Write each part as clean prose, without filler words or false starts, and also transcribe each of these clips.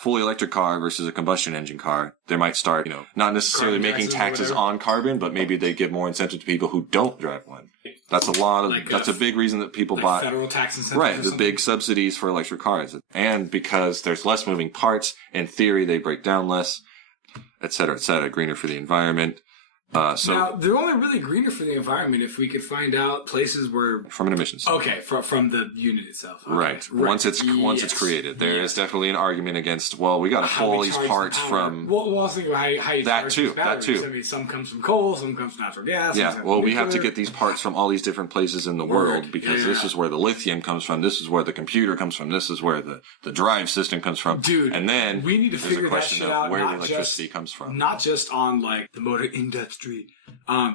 fully electric car versus a combustion engine car, they might start, not necessarily making taxes on carbon, but maybe they give more incentive to people who don't drive one. That's that's a big reason that people bought federal tax incentives. Right, the big subsidies for electric cars. And because there's less moving parts, in theory, they break down less, et cetera, greener for the environment. Now, they're only really greener for the environment if we could find out places where... From an emissions. Okay, from the unit itself. Okay. Right. Once it's created. There is definitely an argument against, we got to pull these parts from... Well, I was thinking how you charge these batteries. That too. I mean, some comes from coal, some comes from natural gas. Yeah, we have to get these parts from all these different places in the world because this is where the lithium comes from, this is where the computer comes from, this is where the drive system comes from. Dude, and then we need to figure that shit out, where the electricity comes from. Not just on, the motor industry.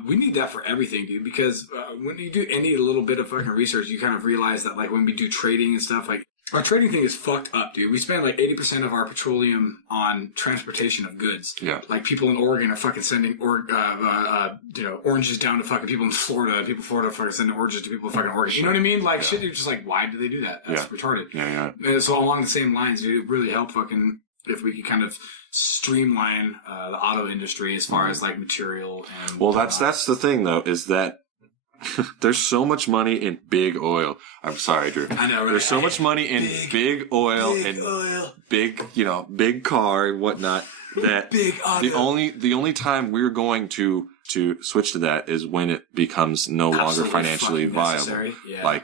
We need that for everything, dude, because when you do any little bit of fucking research, you kind of realize that, when we do trading and stuff, our trading thing is fucked up, dude. We spend 80% of our petroleum on transportation of goods. Yeah. People in Oregon are fucking sending oranges down to fucking people in Florida. People in Florida are fucking sending oranges to people in fucking Oregon. You know what I mean? Shit, you're just why do they do that? That's retarded. Yeah. So along the same lines, dude, it really help fucking if we could kind of streamline the auto industry as far as material and that's the thing though, is that there's so much money in big oil. I'm sorry, Drew. I know, right? There's so much money in big oil and big car and whatnot that the only time we're going to switch to that is when it becomes no longer financially viable. Yeah.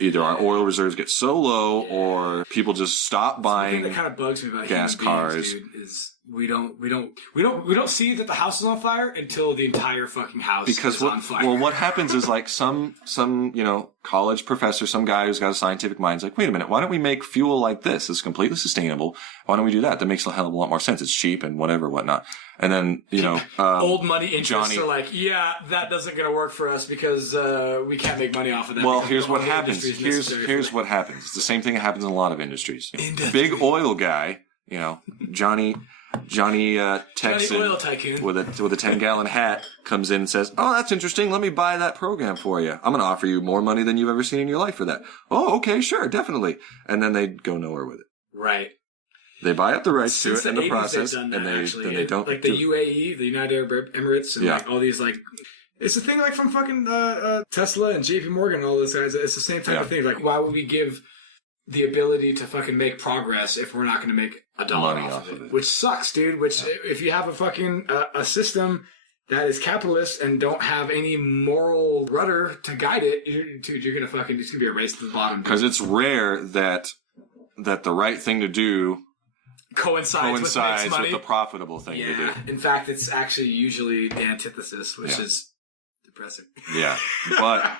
Either our oil reserves get so low or people just stop buying. The thing that kind of bugs me about gas cars, dude, is we don't see that the house is on fire until the entire fucking house is on fire. Well, what happens is some college professor, some guy who's got a scientific mind is like, wait a minute, why don't we make fuel like this? It's completely sustainable. Why don't we do that? That makes a hell of a lot more sense. It's cheap and whatnot. And then, old money interests are that doesn't going to work for us because we can't make money off of that. Well, here's what happens. Here's what happens. It's the same thing that happens in a lot of industries. Big oil guy, Johnny Texan oil tycoon with a 10-gallon hat comes in and says, "Oh, that's interesting. Let me buy that program for you. I'm going to offer you more money than you've ever seen in your life for that." "Oh, okay, sure, definitely." And then they go nowhere with it. Right. They buy up the rights to it in the process, and they don't. The UAE, the United Arab Emirates, and all these it's a thing from fucking Tesla and JP Morgan and all those guys. It's the same type of thing. Why would we give the ability to fucking make progress if we're not going to make a dollar off of it? Which sucks, dude. If you have a fucking a system that is capitalist and don't have any moral rudder to guide it, you're gonna fucking it's gonna be a race to the bottom. Because it's rare that the right thing to do coincides with the profitable thing to do. In fact, it's actually usually the antithesis, which is depressing. Yeah, but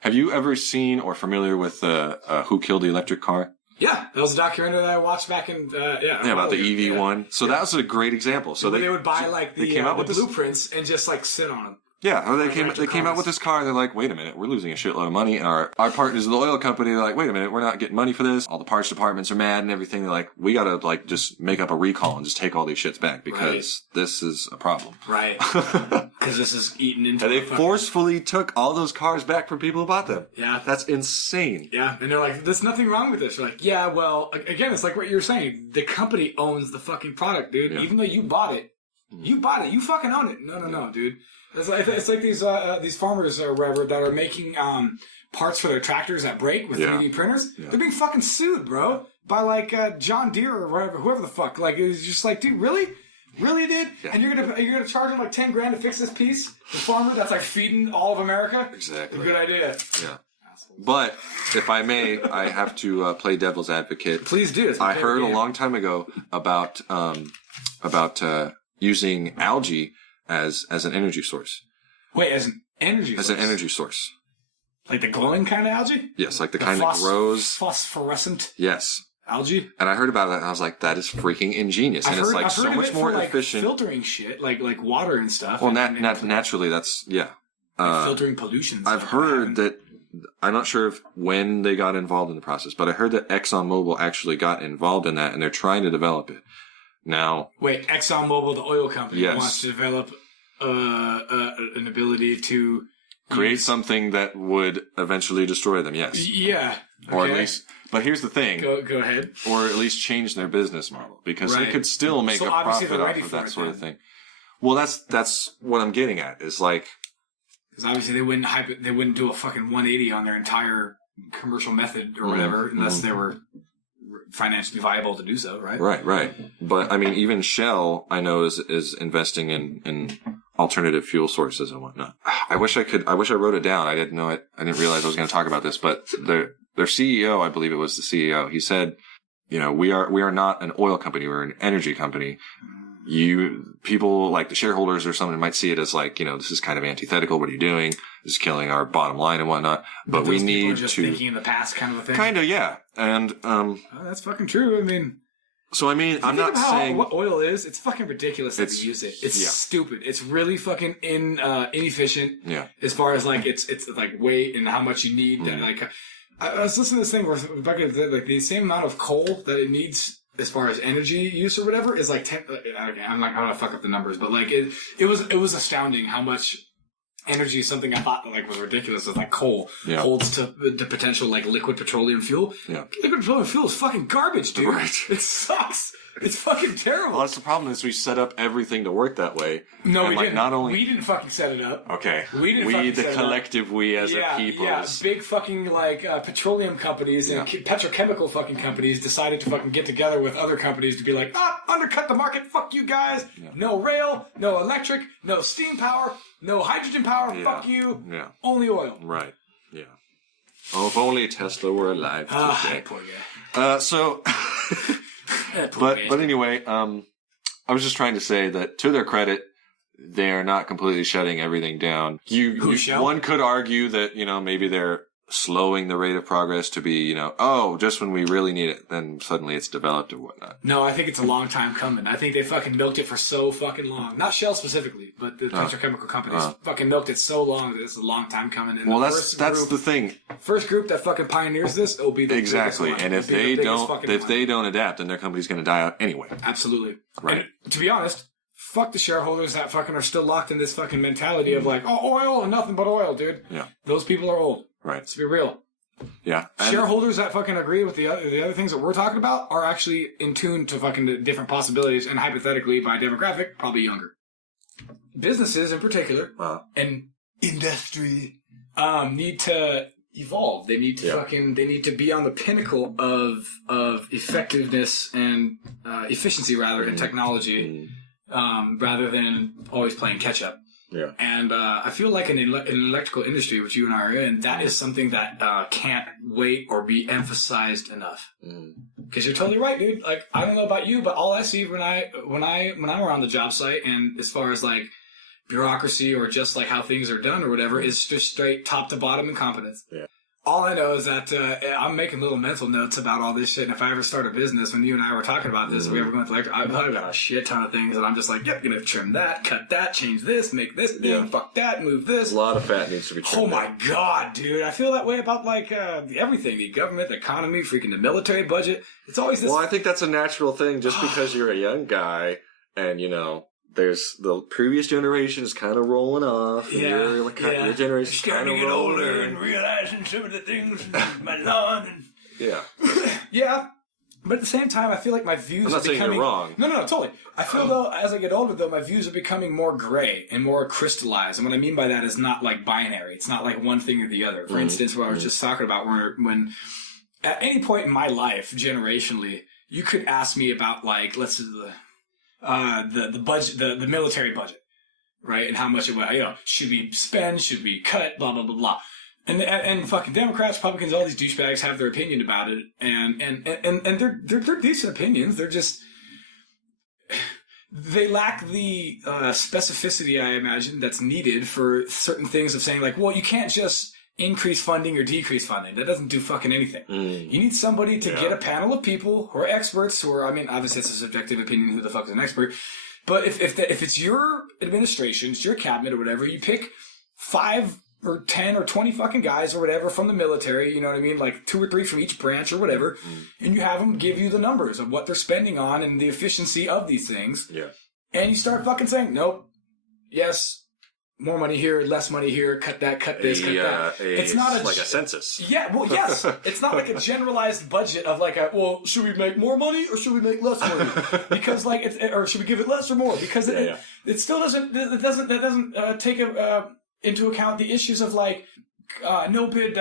have you ever seen or familiar with Who Killed the Electric Car? Yeah, that was a documentary that I watched back in about the EV one. So that was a great example. So they would buy the blueprints and just sit on them. Yeah, or they came out with this car. They're like, wait a minute, we're losing a shitload of money, and our partners in the oil company are like, wait a minute, we're not getting money for this. All the parts departments are mad and everything. They're like, we gotta just make up a recall and just take all these shits back because this is a problem. Right. Because this is eaten into. And they forcefully took all those cars back from people who bought them. Yeah, that's insane. Yeah, and they're like, there's nothing wrong with this. They're like, yeah, well, again, it's like what you're saying. The company owns the fucking product, dude. Yeah. Even though you bought it. You bought it. You fucking own it. No, dude. It's like these farmers or whatever that are making parts for their tractors that break with 3D printers. Yeah. They're being fucking sued, bro, by John Deere or whatever, whoever the fuck. It's just dude, really, dude. Yeah. And you're gonna charge them $10,000 to fix this piece. The farmer that's feeding all of America. Exactly. Good idea. Yeah. But if I may, I have to play devil's advocate. Please do. I heard a long time ago about using algae as an energy source. Wait, as an energy source? As an energy source. Like the glowing kind of algae? Yes, like the kind that grows. Phosphorescent? Yes. Algae? And I heard about that and I was like, that is freaking ingenious. And it's so much more efficient. Filtering shit, like water and stuff. Well, naturally, that's, filtering pollution. I've heard that, I'm not sure when they got involved in the process, but I heard that ExxonMobil actually got involved in that and they're trying to develop it. Now, wait, ExxonMobil, the oil company, wants to develop an ability to create something that would eventually destroy them. Yes. Yeah. Or at least, but here's the thing. Go ahead. Or at least change their business model, because they could still make a profit off of that sort of thing. Well, that's what I'm getting at, is like... Because obviously they wouldn't do a fucking 180 on their entire commercial method or whatever, unless they were financially viable to do so, right? Right. But, I mean, even Shell, I know, is investing in alternative fuel sources and whatnot. I wish I wrote it down. I didn't realize I was going to talk about this, but their CEO, I believe it was the CEO, he said, you know, we are not an oil company, we're an energy company. People like the shareholders or something might see it as like, you know, this is kind of antithetical. What are you doing? This is killing our bottom line and whatnot. But we need are just thinking in the past kind of a thing. Kind of, yeah. And, that's fucking true. I mean, so I mean, I'm not saying what oil is. It's fucking ridiculous that we use it. It's stupid. It's really fucking inefficient. Yeah. As far as like it's like weight and how much you need. And like, I was listening to this thing where like the same amount of coal that it needs as far as energy use or whatever is like 10. I'm like, I don't want to fuck up the numbers, but like it was astounding how much energy something I thought like was ridiculous as like coal holds to the potential like liquid petroleum fuel. Yeah. Liquid petroleum fuel is fucking garbage, dude. Right. It sucks. It's fucking terrible. Well, that's the problem, is we set up everything to work that way. No, and we like, didn't. Not only... We didn't fucking set it up. Okay. We the collective we as a people. Yeah, big fucking like petroleum companies and petrochemical fucking companies decided to fucking get together with other companies to be like, undercut the market, fuck you guys. Yeah. No rail, no electric, no steam power, no hydrogen power, fuck you. Yeah. Only oil. Right. Yeah. Oh, if only Tesla were alive today. Poor guy. But anyway, I was just trying to say that to their credit, they're not completely shutting everything down. One could argue that, you know, maybe they're slowing the rate of progress to be, you know, just when we really need it, then suddenly it's developed or whatnot. No, I think it's a long time coming. I think they fucking milked it for so fucking long. Not Shell specifically, but the petrochemical companies fucking milked it so long that it's a long time coming. And that's the thing. First group that fucking pioneers this, it'll be the exactly. And if they don't adapt, then their company's going to die out anyway. Absolutely. Right. And to be honest, fuck the shareholders that fucking are still locked in this fucking mentality of like, oil and nothing but oil, dude. Yeah. Those people are old. Right. Let's be real. Yeah. Shareholders that fucking agree with the other things that we're talking about are actually in tune to fucking the different possibilities, and hypothetically, by demographic, probably younger. Businesses in particular, and industry, need to evolve. They need to they need to be on the pinnacle of effectiveness and efficiency rather in technology, rather than always playing catch up. Yeah. And I feel like in an electrical industry, which you and I are in, that is something that can't wait or be emphasized enough. Because you're totally right, dude. Like, I don't know about you, but all I see when I'm around the job site, and as far as like bureaucracy or just like how things are done or whatever, is just straight top to bottom incompetence. Yeah. All I know is that I'm making little mental notes about all this shit. And if I ever start a business, when you and I were talking about this, if we ever go into electric, I've got a shit ton of things, and I'm just like, gonna trim that, cut that, change this, make this thing, fuck that, move this. A lot of fat needs to be trimmed. Oh my god, dude! I feel that way about like everything: the government, the economy, freaking the military budget. It's always this. Well, I think that's a natural thing, just because you're a young guy, and you know. There's the previous generation is kind of rolling off. And your generation's kind of rolling. Older and realizing some of the things in my lawn. Yeah. Yeah. But at the same time, I feel like my views are becoming... I'm not saying you're wrong. No, totally. I feel, though, as I get older, though, my views are becoming more gray and more crystallized. And what I mean by that is not like binary. It's not like one thing or the other. For instance, what I was just talking about, when at any point in my life, generationally, you could ask me about, like, let's say the budget, the military budget, right? And how much it would, should we spend, should we cut, blah, blah, blah, blah. And fucking Democrats, Republicans, all these douchebags have their opinion about it. And they're decent opinions. They're just, they lack the specificity, I imagine, that's needed for certain things of saying like, well, you can't just increase funding or decrease funding. That doesn't do fucking anything. You need somebody to get a panel of people who are experts who are, I mean, obviously it's a subjective opinion, who the fuck is an expert. But if it's your administration, it's your cabinet or whatever, you pick 5 or 10 or 20 fucking guys or whatever from the military, you know what I mean? Like 2 or 3 from each branch or whatever. And you have them give you the numbers of what they're spending on and the efficiency of these things. Yeah. And you start fucking saying, nope, yes, more money here, less money here, cut that, cut this, cut that. It's not like a census. Yeah, well, yes. It's not like a generalized budget of like should we make more money or should we make less money? Because like, or should we give it less or more? Because it still doesn't take into account the issues of like, no bid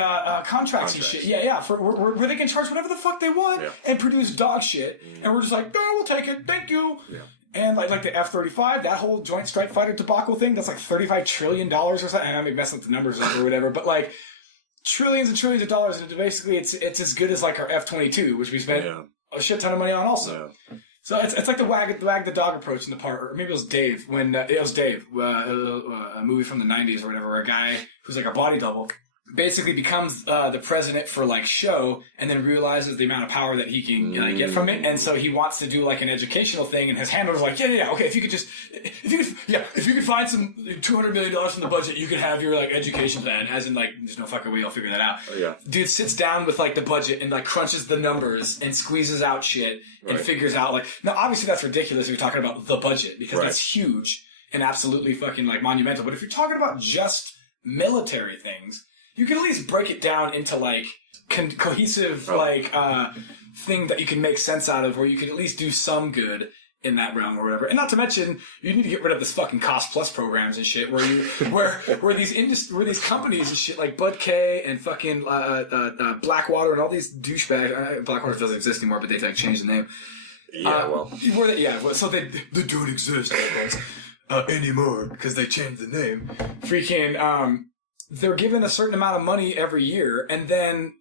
contracts and shit. Yeah. Where they can charge whatever the fuck they want and produce dog shit. And we're just like, no, we'll take it. Thank you. Yeah. And like the F-35, that whole Joint Strike Fighter debacle thing, that's like $35 trillion or something. And I may mess up the numbers or whatever, but like trillions and trillions of dollars. And basically it's as good as like our F-22, which we spent a shit ton of money on also. Yeah. So it's like the wag the dog approach in the part, or maybe it was Dave, when it was Dave, a movie from the 90s or whatever, where a guy who's like a body double basically becomes the president for like show, and then realizes the amount of power that he can get from it, and so he wants to do like an educational thing, and his handler's like, okay, if you could find some $200 million from the budget, you could have your like education plan, as in like there's no fucking way I'll figure that out. Dude sits down with like the budget and like crunches the numbers and squeezes out shit and figures out like, now obviously that's ridiculous if you're talking about the budget, because that's huge and absolutely fucking like monumental, but if you're talking about just military things, you can at least break it down into like cohesive thing that you can make sense out of, where you can at least do some good in that realm or whatever. And not to mention, you need to get rid of this fucking cost plus programs and shit, where these companies and shit like Bud K and fucking Blackwater and all these douchebags. Blackwater doesn't exist anymore, but they like changed the name. So they don't exist anymore because they changed the name. Freaking they're given a certain amount of money every year, and then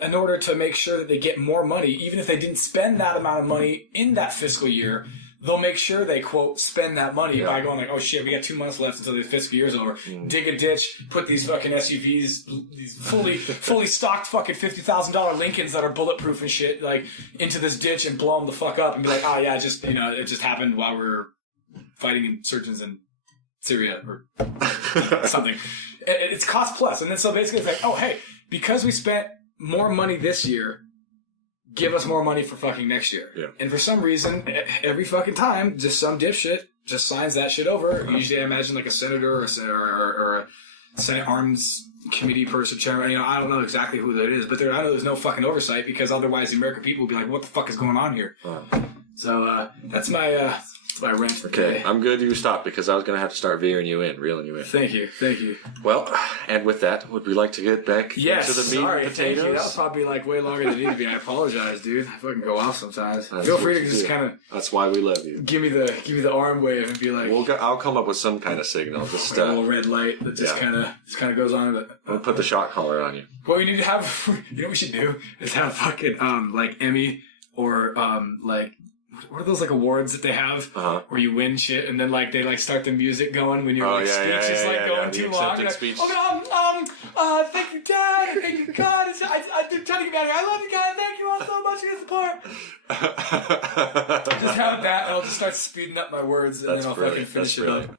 in order to make sure that they get more money, even if they didn't spend that amount of money in that fiscal year, they'll make sure they, quote, spend that money by going like, oh shit, we got 2 months left until the fiscal year's over. Dig a ditch, put these fucking SUVs, these fully stocked fucking $50,000 Lincolns that are bulletproof and shit, like, into this ditch and blow them the fuck up and be like, oh yeah, it just happened while we're fighting insurgents in Syria or something. It's cost plus. And then so basically it's like, oh, hey, because we spent more money this year, give us more money for fucking next year. Yeah. And for some reason, every fucking time, just some dipshit just signs that shit over. Usually I imagine like a senator or a Senate Arms Committee person, chairman. I don't know exactly who that is, but I know there's no fucking oversight, because otherwise the American people would be like, what the fuck is going on here? Wow. So that's my rant for today. I'm good you stopped, because I was going to have to start reeling you in. Thank you. Well, and with that, would we like to get back into the meat and potatoes? That was probably like way longer than it needed to be. I apologize, dude. I fucking go off sometimes. Feel free to just kind of... That's why we love you. Give me the arm wave and be like... I'll come up with some kind of signal. Just a little red light that just kind of goes on. I'll put the shock collar on you. What we need to have... You know what we should do? Is have fucking like Emmy or like... What are those like awards that they have where you win shit, and then like they like start the music going when your speech is going too long? Like, speech. Thank you, Dad. Thank you, God. I'm trying to get out of here. I love you, God. Thank you all so much for your support. Just have that, and I'll just start speeding up my words, and then I'll fucking finish it up.